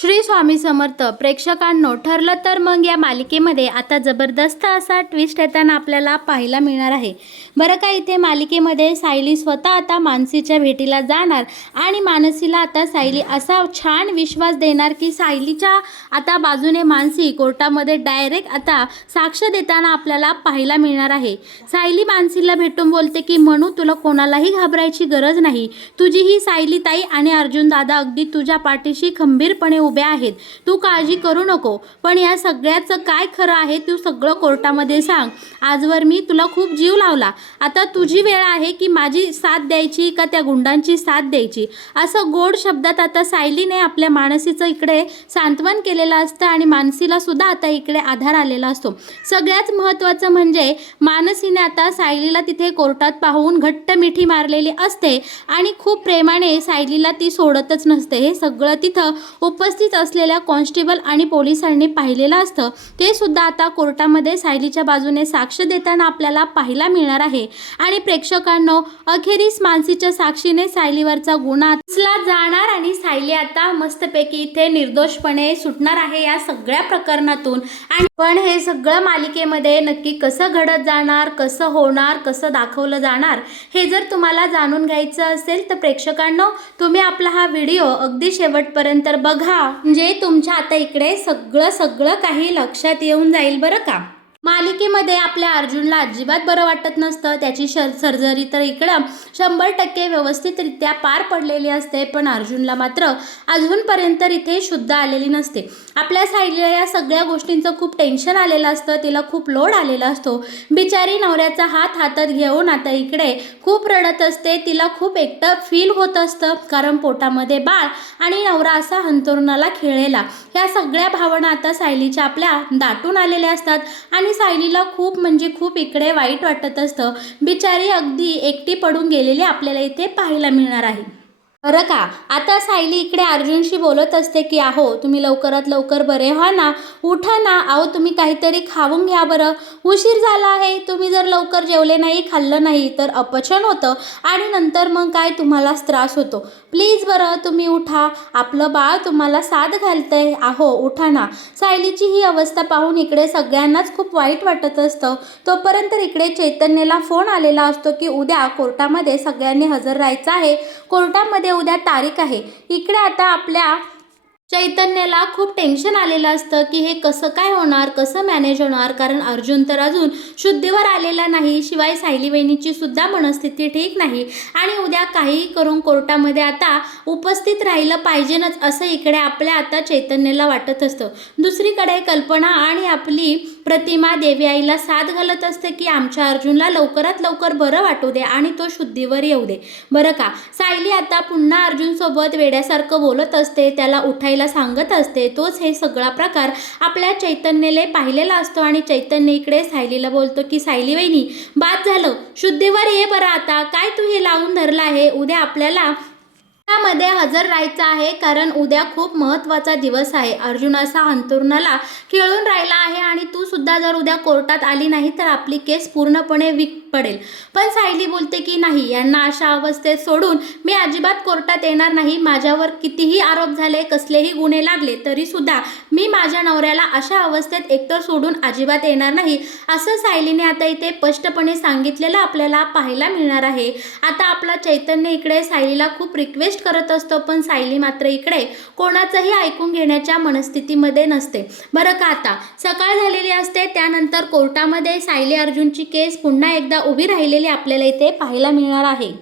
श्री स्वामी समर्थ. प्रेक्षकांनो, ठरलं तर मग या मालिकेमध्ये आता जबरदस्त असा ट्विस्ट येताना आपल्याला पाहायला मिळणार आहे. बरं का, इथे मालिकेमध्ये सायली स्वतः आता मानसीच्या भेटीला जाणार आणि मानसीला आता सायली असा छान विश्वास देणार की सायलीच्या आता बाजूने मानसी कोर्टामध्ये डायरेक्ट आता साक्ष देताना आपल्याला पाहायला मिळणार आहे. सायली मानसीला भेटून बोलते की म्हणू, तुला कोणालाही घाबरायची गरज नाही. तुझी ही सायली ताई आणि अर्जुन दादा अगदी तुझ्या पाठीशी खंबीरपणे उभे आहेत. तू काळजी करू नको. पण या सगळ्याचं काय खरं आहे तू सगळं कोर्टामध्ये सांग. आजवर मी तुला खूप जीव लावला. आता तुझी वेळ आहे की माझी साथ द्यायची का त्या गुंडांची साथ द्यायची. असं गोड शब्दात आता सायलीने आपल्या मानसीचं इकडे सांत्वन केलेलं असतं आणि मानसीला सुद्धा आता इकडे आधार आलेला असतो. सगळ्यात महत्त्वाचं म्हणजे मानसीने आता सायलीला तिथे कोर्टात पाहून घट्ट मिठी मारलेली असते आणि खूप प्रेमाने सायलीला ती सोडतच नसते. हे सगळं तिथं उपस्थित असलेल्या कॉन्स्टेबल आणि पोलिसांनी पाहिलेलं असतं. ते सुद्धा आता कोर्टामध्ये सायलीच्या बाजूने साक्ष देताना आपल्याला पाहायला मिळणार आहे. आणि प्रेक्षकांनो, अखेरीस मानसीच्या साक्षीने सायलीवरचा गुन्हा उचलला जाणार आणि सायली आता मस्तपैकी इथे निर्दोषपणे सुटणार आहे या सगळ्या प्रकरणातून. आणि पण हे सगळं मालिकेमध्ये नक्की कसं घडत जाणार, कसं होणार, कसं दाखवलं जाणार, हे जर तुम्हाला जाणून घ्यायचं असेल तर प्रेक्षकांनो, तुम्ही आपला हा व्हिडिओ अगदी शेवटपर्यंत बघा. म्हणजे तुमच्या आता इकडे सगळं काही लक्षात येऊन जाईल बरं का. मालिकेमध्ये आपल्या अर्जुनला अजिबात बरं वाटत नसतं. त्याची सर्जरी तर इकडं 100% व्यवस्थितरित्या पार पडलेली असते. पण अर्जुनला मात्र अजूनपर्यंत इथे शुद्ध आलेली नसते. आपल्या सायलीला या सगळ्या गोष्टींचं खूप टेन्शन आलेलं असतं. तिला खूप लोड आलेला असतो. बिचारी नवऱ्याचा हात हातात घेऊन आता इकडे खूप रडत असते. तिला खूप एकटं फील होत असतं, कारण पोटामध्ये बाळ आणि नवरा असा अंथरुणाला खेळलेला. ह्या सगळ्या भावना आता सायलीच्या आपल्या दाटून आलेल्या असतात आणि सायलीला खूप म्हणजे खूप इकडे वाईट वाटत असतं. बिचारी अगदी एकटी पडून गेलेली आपल्याला इथे पाहायला मिळणार आहे. बरं का, आता सायली इकडे अर्जुनशी बोलत असते की अहो, तुम्ही लवकरात लवकर बरे व्हा ना, उठा ना, अहो तुम्ही काहीतरी खाऊन घ्या बरं, उशीर झाला आहे. तुम्ही जर लवकर जेवले नाही, खाल्लं नाही तर अपचन होतं आणि नंतर मग काय तुम्हालाच त्रास होतो. प्लीज बरं तुम्ही उठा, आपलं बाळ तुम्हाला साथ घालतंय. अहो उठा ना. सायलीची ही अवस्था पाहून इकडे सगळ्यांनाच खूप वाईट वाटत असतं. तोपर्यंत इकडे चैतन्यला फोन आलेला असतो की उद्या कोर्टामध्ये सगळ्यांनी हजर राहायचं आहे. कोर्टामध्ये उद्या तारीख आहे. इकडे आता आपल्या चैतन्याला खूप टेन्शन आलेलं असतं की हे कसं काय होणार, कसं मॅनेज होणार, कारण अर्जुन तर अजून शुद्धीवर आलेला नाही. शिवाय सायली वहिनीची सुद्धा मनस्थिती ठीक नाही आणि उद्या काहीही करून कोर्टामध्ये आता उपस्थित राहिलं पाहिजेनच असं इकडे आपल्या आता चैतन्याला वाटत असतं. दुसरीकडे कल्पना आणि आपली प्रतिमा देवी आईला साथ घालत असते की आमच्या अर्जुनला लवकरात लवकर बरं वाटू दे आणि तो शुद्धीवर येऊ दे. बरं का, सायली आता पुन्हा अर्जुनसोबत वेड्यासारखं बोलत असते, त्याला उठायला सांगत असते. तोच हे सगळा प्रकार आपल्या चैतन्यले पाहिलेला असतो आणि चैतन्य इकडे सायलीला बोलतो की सायली वहिनी, बाद झालं, शुद्धीवर ये बरं. आता काय तू हे लावून धरलं आहे. उद्या आपल्याला मध्ये हजर राहायचं आहे, कारण उद्या खूप महत्त्वाचा दिवस आहे. अर्जुन असा अंथरुणाला खेळून राहिला आहे आणि तू सुद्धा जर उद्या कोर्टात आली नाही तर आपली केस पूर्णपणे वीक पडेल. पण सायली बोलते की नाही, यांना अशा अवस्थेत सोडून मी अजिबात कोर्टात येणार नाही. माझ्यावर कितीही आरोप झाले, कसलेही गुन्हे लागले तरी सुद्धा मी माझ्या नवऱ्याला अशा अवस्थेत एकटं सोडून अजिबात येणार नाही, असं सायलीने आता इथे स्पष्टपणे सांगितलेलं आपल्याला पाहायला मिळणार आहे. आता आपला चैतन्य इकडे सायलीला खूप रिक्वेस्ट करत असतो, पण सायली मात्र इकडे कोणाचंही ऐकून घेण्याच्या मनस्थितीमध्ये नसते. बरं का, आता सकाळ झालेली असते. त्यानंतर कोर्टामध्ये सायली अर्जुनची केस पुन्हा एकदा उभी राहिलेली आपल्याला इथे पाहायला मिळणार आहे.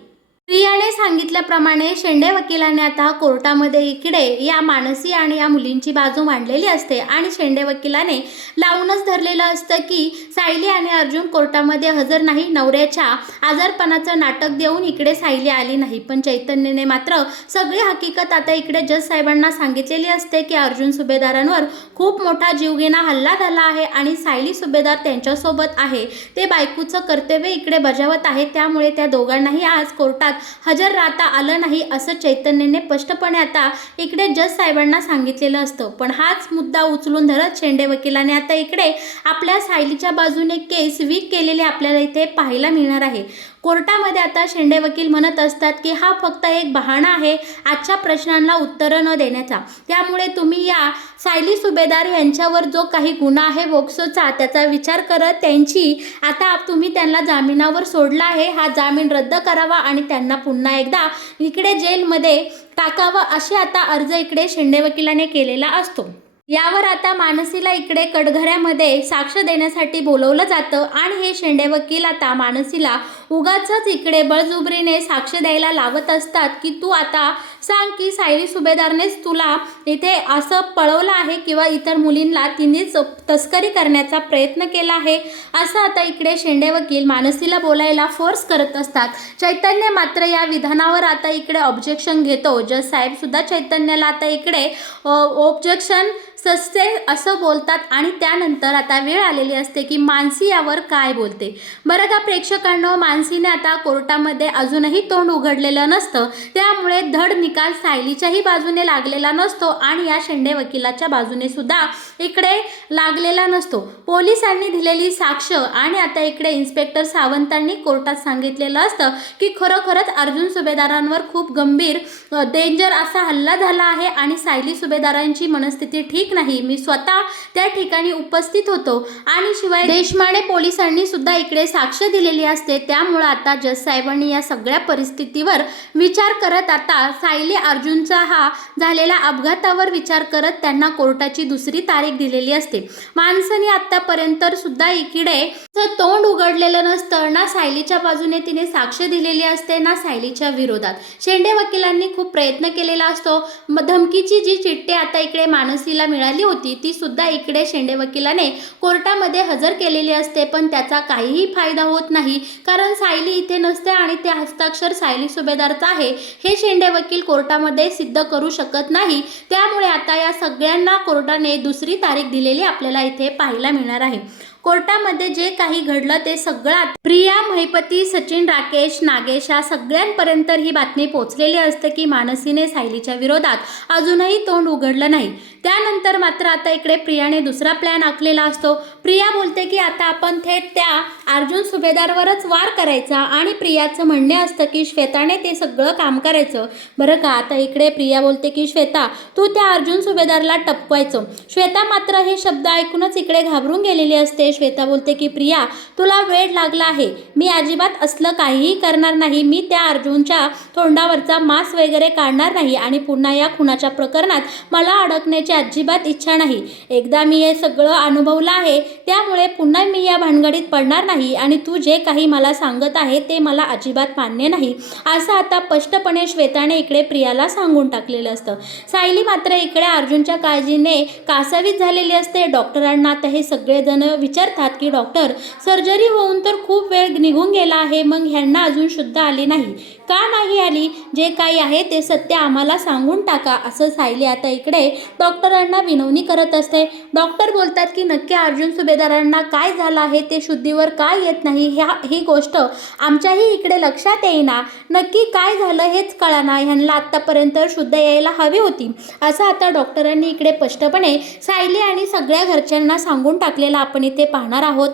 प्रियाने सांगितल्याप्रमाणे शेंडे वकिलाने आता कोर्टामध्ये इकडे या मानसी आणि या मुलींची बाजू मांडलेली असते आणि शेंडे वकिलाने लावूनच धरलेलं असतं की सायली आणि अर्जुन कोर्टामध्ये हजर नाही. नवऱ्याच्या आजारपणाचं नाटक देऊन इकडे सायली आली नाही. पण चैतन्यने मात्र सगळी हकीकत आता इकडे जज साहेबांना सांगितलेली असते की अर्जुन सुभेदारांवर खूप मोठा जीवघेणा हल्ला झाला आहे आणि सायली सुभेदार त्यांच्यासोबत आहे. ते बायकोचं कर्तव्य इकडे बजावत आहे. त्यामुळे त्या दोघांनाही आज कोर्टात हजर राहता आलं नाही असं चैतन्यने स्पष्टपणे आता इकडे जज साहेबांना सांगितलेलं असतं। पण हाच मुद्दा उचलून धरत शेंडे वकिलाने आता इकडे आपल्या सायलीच्या बाजूने केस वीक केलेले आपल्याला इथे पाहायला मिळणार आहे। कोर्टामध्ये आता शेंडे वकील म्हणत असतात की हा फक्त एक बहाणा आहे आजच्या प्रश्नांना उत्तरं न देण्याचा, त्यामुळे तुम्ही या सायली सुभेदार यांच्यावर जो काही गुन्हा आहे वोक्सोचा त्याचा विचार करत त्यांची आता तुम्ही त्यांना जामिनावर सोडला आहे, हा जामीन रद्द करावा आणि त्यांना पुन्हा एकदा इकडे जेलमध्ये टाकावं असे आता अर्ज इकडे शेंडे वकिलाने केलेला असतो। यावर आता मानसीला इकडे कटघऱ्यामध्ये साक्ष देण्यासाठी बोलवलं जातं आणि हे शेंडे वकील आता मानसीला उगाचच इकडे बळजुबरीने साक्ष द्यायला लावत असतात की तू आता सांग की सायली सुभेदारनेच तुला इथे असं पळवलं आहे किंवा इतर मुलींना तिनेच तस्करी करण्याचा प्रयत्न केला आहे, असं आता इकडे शेंडे वकील मानसीला बोलायला फोर्स करत असतात। चैतन्य मात्र या विधानावर आता इकडे ऑब्जेक्शन घेतो। जज साहेब सुद्धा चैतन्याला आता इकडे ऑब्जेक्शन सस्ते असं बोलतात आणि त्यानंतर आता वेळ आलेली असते की मानसी यावर काय बोलते। बरं का प्रेक्षकांनो, मानसीने आता कोर्टामध्ये अजूनही तोंड उघडलेलं नसतं, त्यामुळे धड निकाल सायलीच्याही बाजूने लागलेला नसतो आणि या शेंडे वकिलाच्या बाजूने सुद्धा इकडे लागलेला नसतो। पोलिसांनी दिलेली साक्ष आणि आता इकडे इन्स्पेक्टर सावंतांनी कोर्टात सांगितलेलं असतं की खरोखरच अर्जुन सुभेदारांवर खूप गंभीर डेंजर असा हल्ला झाला आहे आणि सायली सुभेदारांची मनस्थिती ठीक नाही, मी स्वतः त्या ठिकाणी उपस्थित होतो आणि शिवाय देशमाने पोलिसांनी सुद्धा इकडे साक्ष दिलेली असते। त्यामुळे आता जज साहेबांनी या सगळ्या परिस्थितीवर विचार करत आता सायली अर्जुनचा हा झालेल्या अपघातावर विचार करत त्यांना कोर्टाची दुसरी तारीख दिलेली असते। माणसाने आतापर्यंत सुद्धा इकडे तोंड उघडलेलं नसतं, ना सायलीच्या बाजूने तिने साक्ष दिलेली असते ना सायलीच्या विरोधात। शेंडे वकिलांनी खूप प्रयत्न केलेला असतो। धमकीची जी चिठ्ठी आता इकडे मानसीला मिळाली होती ती सुद्धा इकडे शेंडे वकिलाने कोर्टामध्ये हजर केलेली असते, पण त्याचा काहीही फायदा होत नाही कारण सायली इथे नसते आणि ते हस्ताक्षर सायली सुभेदारचा आहे हे शेंडे वकील कोर्टामध्ये सिद्ध करू शकत नाही। त्यामुळे आता या सगळ्यांना कोर्टाने दुसरी तारीख दिलेली आपल्याला इथे पाहायला मिळणार आहे। कोर्टामध्ये जे काही घडलं ते सगळं प्रिया, महिपती, सचिन, राकेश, नागेश या सगळ्यांपर्यंत ही बातमी पोहोचलेली असते की मानसीने सायलीच्या विरोधात अजूनही तोंड उघडलं नाही। त्यानंतर मात्र आता इकडे प्रियाने दुसरा प्लॅन आखलेला असतो। प्रिया बोलते की आता आपण थेट त्या अर्जुन सुभेदारवरच वार करायचा आणि प्रियाचं म्हणणे असतं की श्वेताने ते सगळं काम करायचं। बरं का, आता इकडे प्रिया बोलते की श्वेता तू त्या अर्जुन सुभेदारला टपवायचं। श्वेता मात्र हे शब्द ऐकूनच इकडे घाबरून गेलेली असते। श्वेता बोलते की प्रिया तुला वेळ लागला आहे, मी अजिबात असलं काहीही करणार नाही, मी त्या अर्जुनच्या तोंडावरचा मांस वगैरे काढणार नाही आणि पुन्हा या खुनाच्या प्रकरणात मला अडकण्याची अजिबात इच्छा नाही। एकदा मी हे सगळं अनुभवलं आहे त्यामुळे पुन्हा मी या भानगडीत पडणार नाही आणि तू जे काही मला सांगत आहे ते मला अजिबात मान्य नाही, असं आता स्पष्टपणे श्वेताने इकडे प्रियाला सांगून टाकलेलं असतं। सायली मात्र इकडे अर्जुनच्या काळजीने कासावीस झालेली असते। डॉक्टरांना आता हे सगळेजण विचारतात की डॉक्टर सर्जरी होऊन तर खूप वेळ निघून गेला आहे, मग ह्यांना अजून शुद्ध आली नाही का नाही आली, जे काही आहे ते सत्य आम्हाला सांगून टाका, असं सायली आता इकडे डॉक्टरांना विनवणी करत असते। डॉक्टर बोलतात की नक्की अर्जुन सुभेदारांना काय झालं आहे, ते शुद्धीवर काय येत नाही, ही गोष्ट आमच्याही इकडे लक्षात येईना, नक्की काय झालं हेच कळेना, ह्यांना आत्तापर्यंत शुद्ध यायला हवी होती, असं आता डॉक्टरांनी इकडे स्पष्टपणे सायली आणि सगळ्या घरच्यांना सांगून टाकलेलं आपण इथे पाहणार आहोत।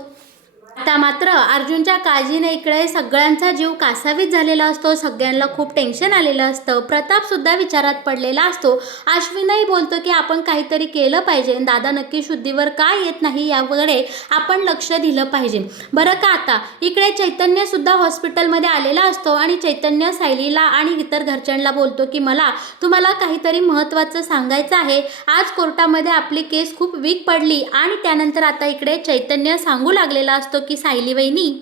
आता मात्र अर्जुनच्या काळजीने इकडे सगळ्यांचा जीव कासावीस झालेला असतो, सगळ्यांना खूप टेन्शन आलेलं असतं। प्रताप सुद्धा विचारात पडलेला असतो। अश्विनही बोलतो की आपण काहीतरी केलं पाहिजे, दादा नक्की शुद्धीवर काय येत नाही याकडे आपण लक्ष दिलं पाहिजे। बरं का, आता इकडे चैतन्य सुद्धा हॉस्पिटलमध्ये आलेला असतो आणि चैतन्य सायलीला आणि इतर घरच्यांना बोलतो की मला तुम्हाला काहीतरी महत्त्वाचं सांगायचं आहे। आज कोर्टामध्ये आपली केस खूप वीक पडली आणि त्यानंतर आता इकडे चैतन्य सांगू लागलेला असतो की सायली वहिनी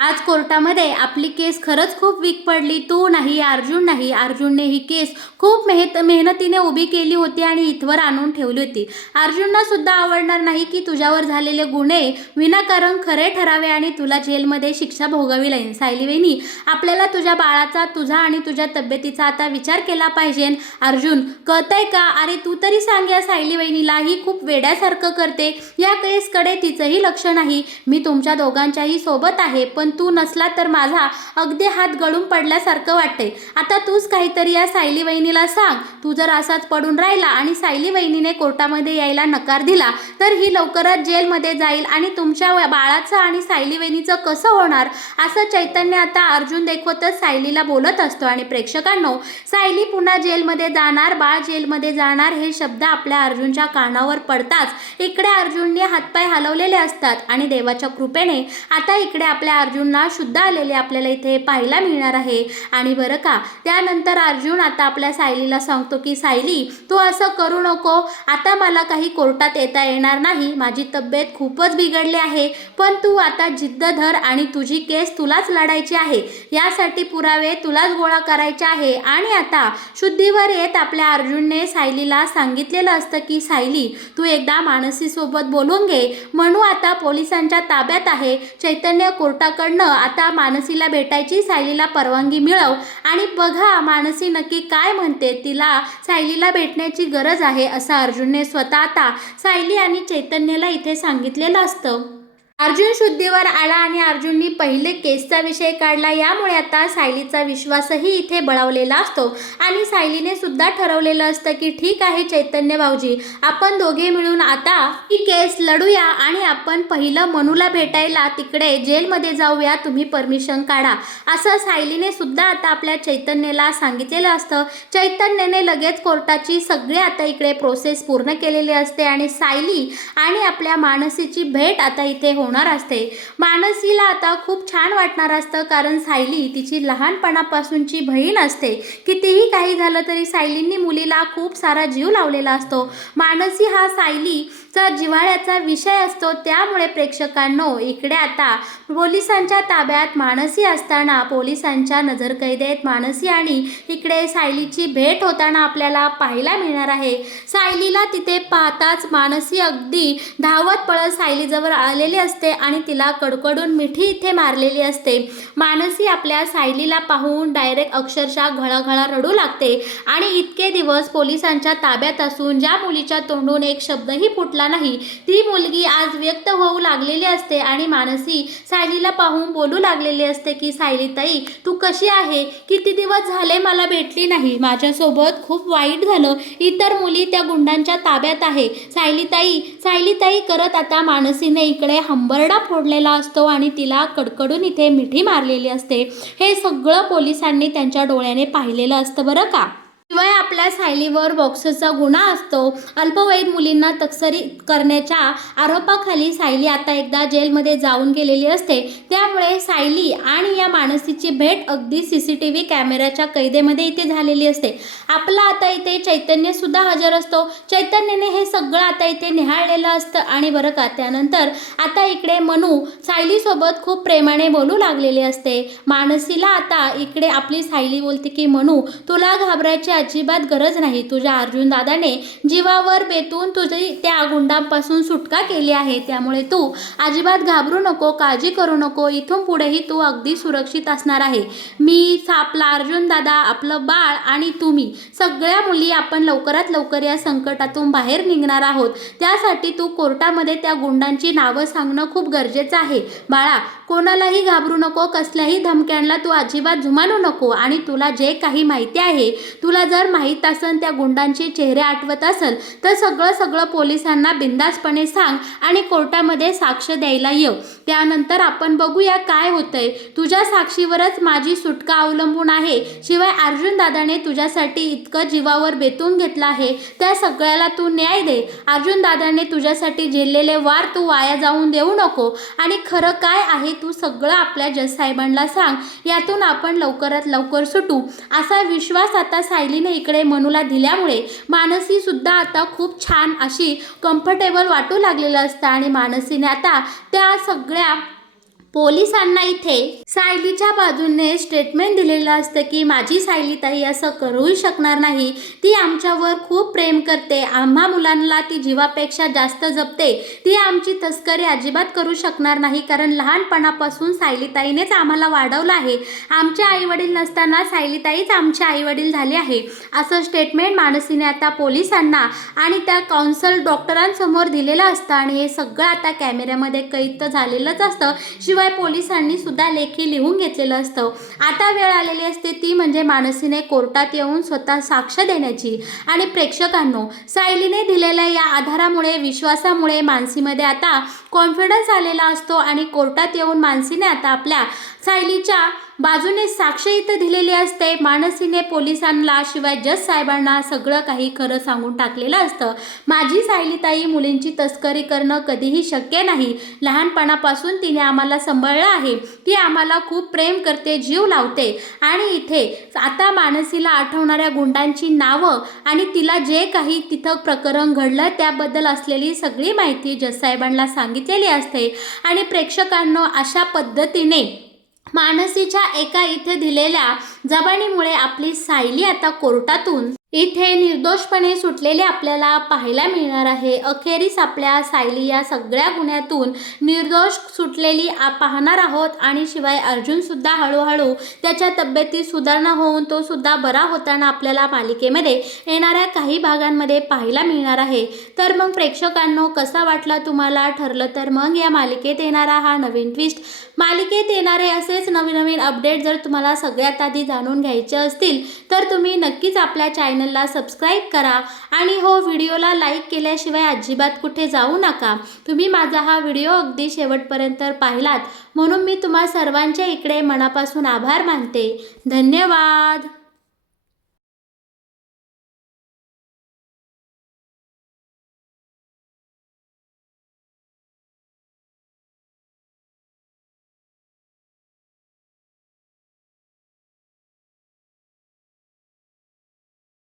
आज कोर्टामध्ये आपली केस खरंच खूप वीक पडली, तू नाही, अर्जुन नाही, अर्जुनने ही केस खूप मेहनतीने उभी केली होती आणि इथवर आणून ठेवली होती। अर्जुनला सुद्धा आवडणार नाही की तुझ्यावर झालेले गुन्हे विनाकारण खरे ठरावे आणि तुला जेलमध्ये शिक्षा भोगावी लागेल। सायली वहिनी आपल्याला तुझ्या बाळाचा, तुझा आणि तुझ्या तब्येतीचा आता विचार केला पाहिजे। अर्जुन कळतंय का, अरे तू तरी सांग या सायली वहिनीला, ही खूप वेड्यासारखं करते, या केसकडे तिचंही लक्ष नाही, मी तुमच्या दोघांच्याही सोबत आहे, पण पण तू नसला तर माझा अगदी हात गळून पडल्यासारखं वाटते. आता तूच काहीतरी या सायली वहिनीला सांग. तू जर असाच पडून राहिला आणि सायली वहिनीने कोर्टामध्ये यायला नकार दिला तर ही लवकरच जेलमध्ये जाईल आणि तुमच्या बाळाचं आणि सायली वहिनीचं कसं होणार, असं चैतन्य आता अर्जुन देखवतच सायलीला बोलत असतो. आणि प्रेक्षकांनो, सायली पुन्हा जेलमध्ये जाणार, बाळ जेलमध्ये जाणार हे शब्द आपल्या अर्जुनच्या कानावर पडताच इकडे अर्जुनने हातपाय हलवलेले असतात आणि देवाच्या कृपेने आता इकडे आपल्या अर्जुनला शुद्ध आलेले आपल्याला इथे पाहायला मिळणार आहे. आणि बरं का, त्यानंतर अर्जुन आता आपल्या सायलीला सांगतो की सायली, तू असं करू नको. आता मला काही कोर्टात येता येणार नाही, माझी तब्येत खूपच बिघडली आहे, पण तू आता जिद्द धर आणि तुझी केस तुलाच लढायची आहे. यासाठी पुरावे तुलाच गोळा करायचे आहे. आणि आता शुद्धीवर येत आपल्या अर्जुनने सायलीला सांगितलेलं असतं की सायली, तू एकदा मानसीसोबत बोलून घे. मनू आता पोलिसांच्या ताब्यात आहे. चैतन्य कोर्टाकडनं आता मानसीला भेटायची सायलीला परवानगी मिळव आणि बघा मानसी नक्की काय म्हणते. तिला सायलीला भेटण्याची गरज आहे असं अर्जुनने स्वतः आता सायली आणि चैतन्यला इथे सांगितलेलं असतं. अर्जुन शुद्धीवर आला आणि अर्जुननी पहिले केसचा विषय काढला. यामुळे आता सायलीचा विश्वासही इथे बळावलेला असतो आणि सायलीने सुद्धा ठरवलेलं असतं की ठीक आहे चैतन्य भाऊजी, आपण दोघे मिळून आता ही केस लढूया आणि आपण पहिलं मनूला भेटायला तिकडे जेलमध्ये जाऊया, तुम्ही परमिशन काढा, असं सायलीने सुद्धा आता आपल्या चैतन्याला सांगितलेलं असतं. चैतन्यने लगेच कोर्टाची सगळी आता इकडे प्रोसेस पूर्ण केलेली असते आणि सायली आणि आपल्या मानसीची भेट आता इथे होणार असते. मानसीला आता खूप छान वाटणार असतं, कारण सायली तिची लहानपणापासूनची बहीण असते. कितीही काही झालं तरी सायलींनी मुलीला खूप सारा जीव लावलेला असतो. मानसी हा सायलीचा जिव्हाळ्याचा विषय असतो. त्यामुळे प्रेक्षकांनो, इकडे आता पोलिसांच्या ताब्यात मानसी असताना पोलिसांच्या नजरकैदेत मानसी आणि इकडे सायलीची भेट होताना आपल्याला पाहायला मिळणार आहे. सायलीला तिथे पाहताच मानसी अगदी धावत पळत सायलीजवळ आलेली असते आणि तिला कडकडून मिठी इथे मारलेली असते. मानसी आपल्या सायलीला पाहून डायरेक्ट अक्षरशः घळाघळा रडू लागते. आणि इतके दिवस पोलिसांच्या ताब्यात असून ज्या मुलीच्या तोंडून एक शब्दही फुटला नाही, ती मुलगी आज व्यक्त होऊ लागलेली असते आणि मानसी सायलीला पाहून बोलू लागलेली असते की सायलीताई, तू कशी आहे? किती दिवस झाले मला भेटली नाही, माझ्यासोबत खूप वाईट झालं, इतर मुली त्या गुंडांच्या ताब्यात आहे. सायलीताई सायलीताई करत आता मानसीने इकडे हंबरडा फोडलेला असतो आणि तिला कडकडून इथे मिठी मारलेली असते. हे सगळं पोलिसांनी त्यांच्या डोळ्याने पाहिलेलं असतं बरं का. शिवाय आपल्या सायलीवर बॉक्सचा गुन्हा असतो. अल्पवयीन मुलींना तस्करी करण्याच्या आरोपाखाली सायली आता एकदा जेलमध्ये जाऊन गेलेली असते. त्यामुळे सायली आणि या मानसीची भेट अगदी CCTV कॅमेऱ्याच्या कैदेमध्ये इथे झालेली असते. आपला आता इथे चैतन्य सुद्धा हजर असतो. चैतन्यने हे सगळं आता इथे निहाळलेलं असतं. आणि बरं का, त्यानंतर आता इकडे मनू सायलीसोबत खूप प्रेमाने बोलू लागलेली असते. मानसीला आता इकडे आपली सायली बोलते की मनू, तुला घाबरायची अजिबात गरज नाही. तुझ्या अर्जुन दादाने जीवावर बेतून तुझी त्या गुंडांपासून सुटका केली आहे, त्यामुळे तू अजिबात घाबरू नको, काळजी करू नको. इथून पुढेही तू अगदी सुरक्षित असणार आहे. मी, आपला अर्जुन दादा, आपलं बाळ आणि तुम्ही सगळ्या मुली आपण लवकरात लवकर या संकटातून बाहेर निघणार आहोत. त्यासाठी तू कोर्टामध्ये त्या गुंडांची नावं सांगणं खूप गरजेचं आहे. बाळा, कोणालाही घाबरू नको, कसल्याही धमक्यांना तू अजिबात जुमानू नको. आणि तुला जे काही माहिती आहे, तुला जर माहीत असेल, त्या गुंडांचे चेहरे आठवत असेल, तर सगळं पोलिसांना बिंदासपणे सांग आणि कोर्टामध्ये साक्ष द्यायला ये. त्यानंतर आपण बघूया काय होतंय. तुझ्या साक्षीवरच माझी सुटका अवलंबून आहे. शिवाय अर्जुन दादाने तुझ्यासाठी इतकं जीवावर बेतून घेतलं आहे, त्या सगळ्याला तू न्याय दे. अर्जुन दादाने तुझ्यासाठी झेललेले वार तू वाया जाऊन देऊ नको. आणि खरं काय आहे तू सगळं आपल्या जज साहेबांना सांग. यातून आपण लवकरात लवकर सुटू, असा विश्वास आता सायलीने इकडे मनूला दिल्यामुळे मानसी सुद्धा आता खूप छान अशी कम्फर्टेबल वाटू लागलेलं असतं. आणि मानसीने आता त्या सगळ्या पोलिसांना इथे सायलीच्या बाजूने स्टेटमेंट दिलेलं असतं की माझी सायलीताई असं करूही शकणार नाही. ती आमच्यावर खूप प्रेम करते, आम्हा मुलांना ती जीवापेक्षा जास्त जपते. ती आमची तस्करी अजिबात करू शकणार नाही, कारण लहानपणापासून सायलीताईनेच आम्हाला वाढवलं आहे. आमचे आईवडील नसताना सायलीताईच आमचे आईवडील झाले आहे, असं स्टेटमेंट मानसीने आता पोलिसांना आणि त्या काउन्सिल डॉक्टरांसमोर दिलेलं असतं. आणि हे सगळं आता कॅमेऱ्यामध्ये कैद तर झालेलंच असतं. शिवाय शिवाय पोलिसांनी सुद्धा लेखी लिहून घेतलेलं असतं. आता वेळ आलेली असते ती म्हणजे मानसीने कोर्टात येऊन स्वतः साक्ष देण्याची. आणि प्रेक्षकांनो, सायलीने दिलेल्या या आधारामुळे, विश्वासामुळे मानसीमध्ये आता कॉन्फिडन्स आलेला असतो आणि कोर्टात येऊन मानसीने आता आपल्या सायलीच्या बाजूने साक्ष इथं दिलेली असते. मानसीने पोलिसांना शिवाय जज साहेबांना सगळं काही खरं सांगून टाकलेलं असतं. माझी सायलीताई मुलींची तस्करी करणं कधीही शक्य नाही. लहानपणापासून तिने आम्हाला सांभाळलं आहे. ती आम्हाला खूप प्रेम करते, जीव लावते. आणि इथे आता मानसीला आठवणाऱ्या गुंडांची नावं आणि तिला जे काही तिथं प्रकरण घडलं त्याबद्दल असलेली सगळी माहिती जज साहेबांना सांगितलेली असते. आणि प्रेक्षकांनो, अशा पद्धतीने मानसीच्या एका इथे दिलेल्या जबानीमुळे आपली सायली आता कोर्टातून इथे निर्दोषपणे सुटलेली आपल्याला पाहायला मिळणार आहे. अखेरीस आपल्या सायली या सगळ्या गुन्ह्यातून निर्दोष सुटलेली पाहणार आहोत. आणि शिवाय अर्जुनसुद्धा हळूहळू त्याच्या तब्येतीत सुधारणा होऊन तो सुद्धा बरा होताना आपल्याला मालिकेमध्ये येणाऱ्या काही भागांमध्ये पाहायला मिळणार आहे. तर मग प्रेक्षकांनो, कसा वाटला तुम्हाला ठरलं तर मग या मालिकेत येणारा हा नवीन ट्विस्ट? मालिकेत येणारे असेच नवीन नवीन अपडेट जर तुम्हाला सगळ्यात आधी जाणून घ्यायचे असतील तर तुम्ही नक्कीच आपल्या चॅनलला सबस्क्राईब करा. आणि हो, व्हिडिओला लाईक केल्याशिवाय अजिबात कुठे जाऊ नका. तुम्ही माझा हा व्हिडिओ अगदी शेवटपर्यंत पाहिलात म्हणून मी तुम्हा सर्वांच्या इकडे मनापासून आभार मानते. धन्यवाद.